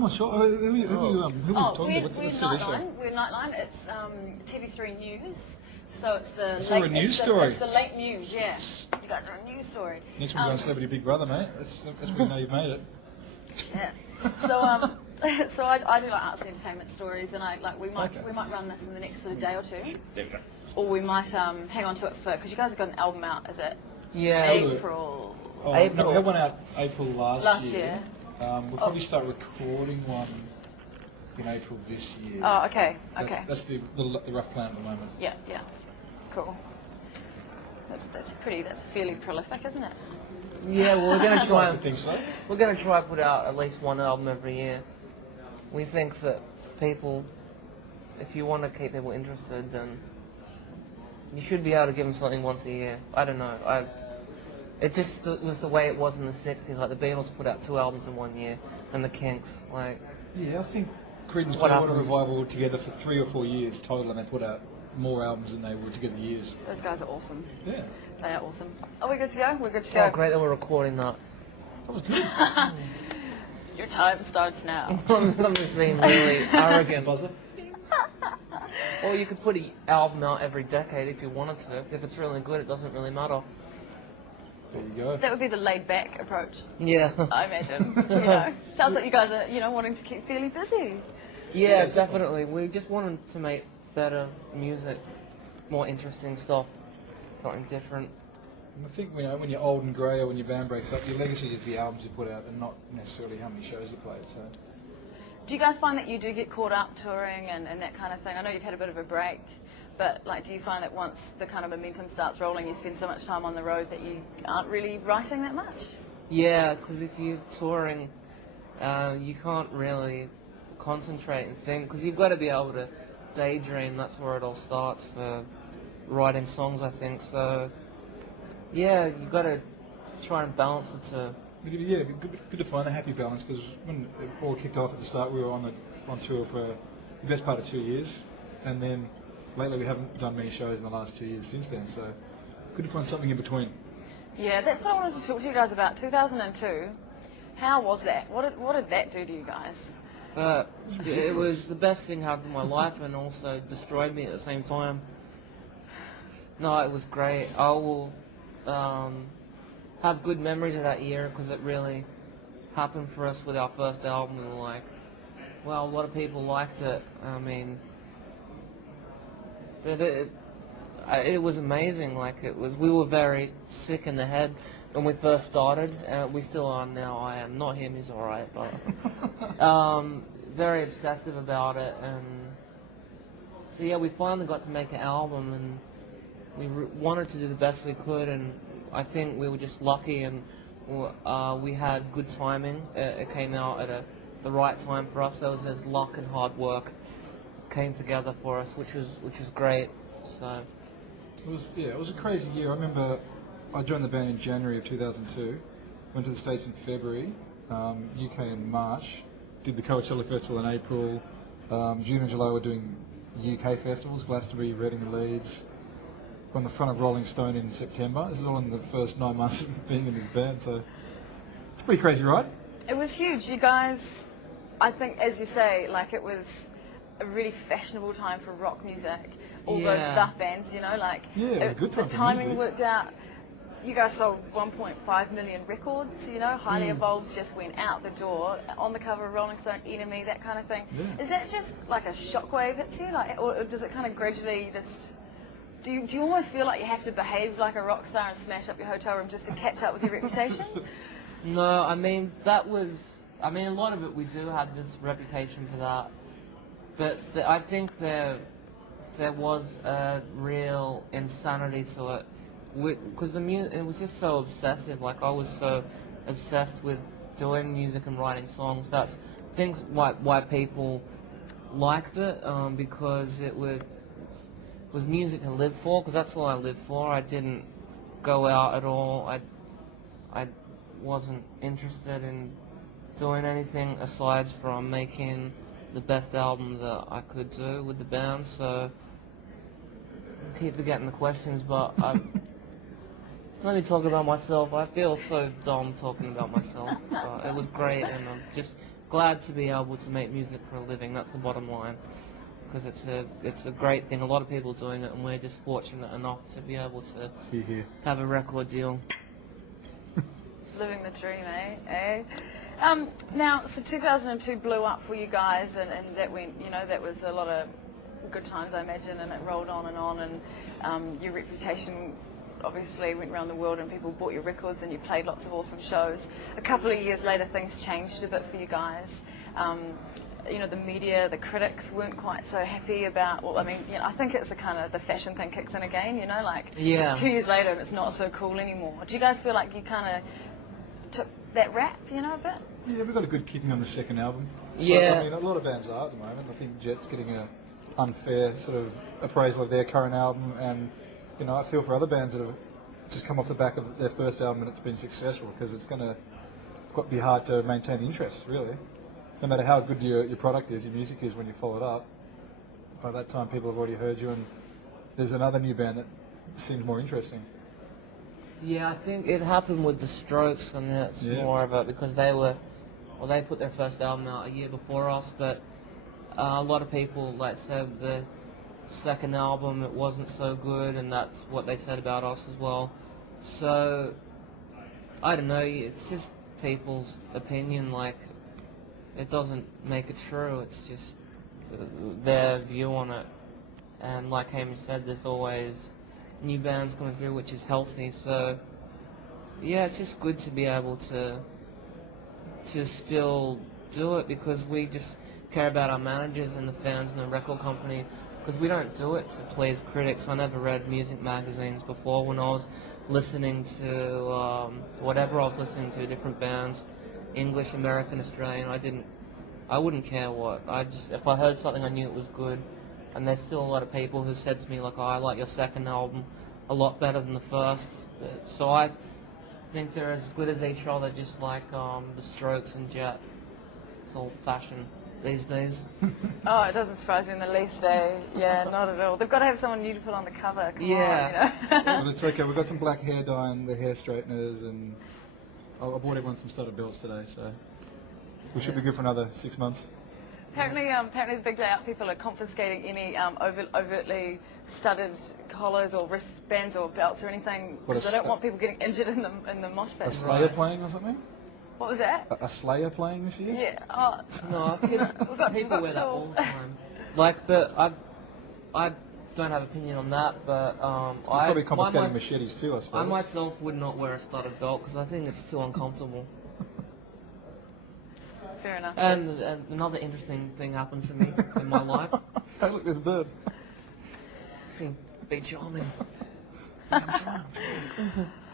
I'm not sure. Who are we talking about? What's the TV show? We're Nightline. It's TV3 News. So it's the It's late a news story. It's the late news, yeah. You guys are a news story. Next we're going Celebrity Big Brother, mate. That's when you know you've made it. Yeah. So so I do like arts and entertainment stories, and we might run this in the next sort of day or two. There we go. Or we might hang on to it for, because you guys have got an album out, is it? Yeah. April. Oh, April. No, we had one out April last year. We'll probably start recording one in April this year. Oh, okay. That's the rough plan at the moment. Yeah. Cool. That's fairly prolific, isn't it? Yeah, well, we're gonna try. I think so. We're gonna try to put out at least one album every year. We think that people, if you want to keep people interested, then you should be able to give them something once a year. I don't know. It just was the way it was in the '60s. Like the Beatles put out 2 albums in 1 year, and the Kinks, like. Yeah, I think Creedence Clearwater Revival were together for 3 or 4 years total, and they put out more albums than they were together years. Those guys are awesome. Yeah. They are awesome. Are we good to go? We're good to go. Oh, great that we're recording that. That was good. Your time starts now. I'm just being really arrogant. Buzzer. Or you could put an album out every decade if you wanted to. If it's really good, it doesn't really matter. There you go. That would be the laid-back approach. Yeah. I imagine. Sounds like you guys are, wanting to keep fairly busy. Yeah, definitely. We just wanted to make better music, more interesting stuff, something different. I think when you're old and grey or when your band breaks up, your legacy is the albums you put out and not necessarily how many shows you played. So. Do you guys find that you do get caught up touring and that kind of thing? I know you've had a bit of a break, but do you find that once the kind of momentum starts rolling, you spend so much time on the road that you aren't really writing that much? Yeah, because if you're touring, you can't really concentrate and think, because you've got to be able to daydream. That's where it all starts for writing songs, I think. So, yeah, you've got to try and balance the two. Yeah, good to find a happy balance, because when it all kicked off at the start, we were on tour for the best part of 2 years, and then lately we haven't done many shows in the last 2 years since then, so good to find something in between. Yeah, that's what I wanted to talk to you guys about. 2002, how was that? What did that do to you guys? It was the best thing happened in my life, and also destroyed me at the same time. No, it was great. I will have good memories of that year, because it really happened for us with our first album. We were like, well, a lot of people liked it. I mean, but it was amazing. We were very sick in the head when we first started. We still are now. I am not him. He's all right, but very obsessive about it. And so yeah, we finally got to make an album, and we wanted to do the best we could. And I think we were just lucky, and we had good timing. It came out at the right time for us. So it was just luck and hard work came together for us, which was great. So it was a crazy year. I remember I joined the band in January of 2002, went to the States in February, UK in March, did the Coachella Festival in April, June and July we're doing UK festivals, Glastonbury, Reading, Leeds, on the front of Rolling Stone in September. This is all in the first 9 months of being in this band, so it's pretty crazy, right? It was huge. You guys, I think, as you say, it was a really fashionable time for rock music. All those duff bands, Yeah, it was a good time. The timing worked out. You guys sold 1.5 million records, Highly Evolved just went out the door, on the cover of Rolling Stone, Enemy, that kind of thing. Yeah. Is that just like a shockwave hits you, or does it kind of gradually just... Do you almost feel like you have to behave like a rock star and smash up your hotel room just to catch up with your reputation? No, I mean, a lot of it, we do have this reputation for that. But I think there was a real insanity to it. Because it was just so obsessive. I was so obsessed with doing music and writing songs. That's things why people liked it, because it was music to live for, because that's all I lived for. I didn't go out at all. I wasn't interested in doing anything aside from making the best album that I could do with the band. So I keep forgetting the questions, but let me talk about myself. I feel so dumb talking about myself. It was great, and I'm just glad to be able to make music for a living. That's the bottom line, because it's a great thing. A lot of people doing it, and we're just fortunate enough to be able to have a record deal. Living the dream, eh? Now, so 2002 blew up for you guys, and that went, that was a lot of good times, I imagine, and it rolled on, and your reputation obviously went around the world, and people bought your records, and you played lots of awesome shows. A couple of years later, things changed a bit for you guys. The media, the critics weren't quite so happy about, I think it's the fashion thing kicks in again, Yeah. A few years later, and it's not so cool anymore. Do you guys feel like you kind of took that rap, a bit? Yeah, we got a good kicking on the second album. Yeah. But, a lot of bands are at the moment. I think Jet's getting an unfair sort of appraisal of their current album, and I feel for other bands that have just come off the back of their first album and it's been successful, because it's going to be hard to maintain the interest, really. No matter how good your product is, your music is, when you follow it up, by that time people have already heard you, and there's another new band that seems more interesting. Yeah, I think it happened with the Strokes, and that's more of it, because they put their first album out a year before us, but a lot of people said the second album, it wasn't so good, and that's what they said about us as well. So I don't know, it's just people's opinion, it doesn't make it true, it's just their view on it. And like Hamish said, there's always new bands coming through, which is healthy. So yeah, it's just good to be able to still do it, because we just care about our managers and the fans and the record company, because we don't do it to please critics. I never read music magazines before. When I was listening to whatever I was listening to, different bands, English, American, Australian, I wouldn't care what. If I heard something, I knew it was good. And there's still a lot of people who said to me, oh, I like your second album a lot better than the first. So I think they're as good as each other, just like the Strokes and Jet. It's all fashion these days. Oh, it doesn't surprise me in the least, eh? Yeah, not at all. They've got to have someone new to put on the cover. Come on, But it's okay. We've got some black hair dye and the hair straighteners, and I bought everyone some studded belts today, so we should be good for another 6 months. Apparently the big day out people are confiscating any overtly studded collars or wristbands or belts or anything, because they don't want people getting injured in the mosh pit. A Slayer playing or something? What was that? A Slayer playing this year? Yeah. Oh, No, people wear that all the time. But I don't have opinion on that. But You're probably confiscating machetes too, I suppose. I myself would not wear a studded belt, because I think it's too uncomfortable. fair enough. And another interesting thing happened to me in my life. Hey, look, there's a bird. Be charming. I'm trying.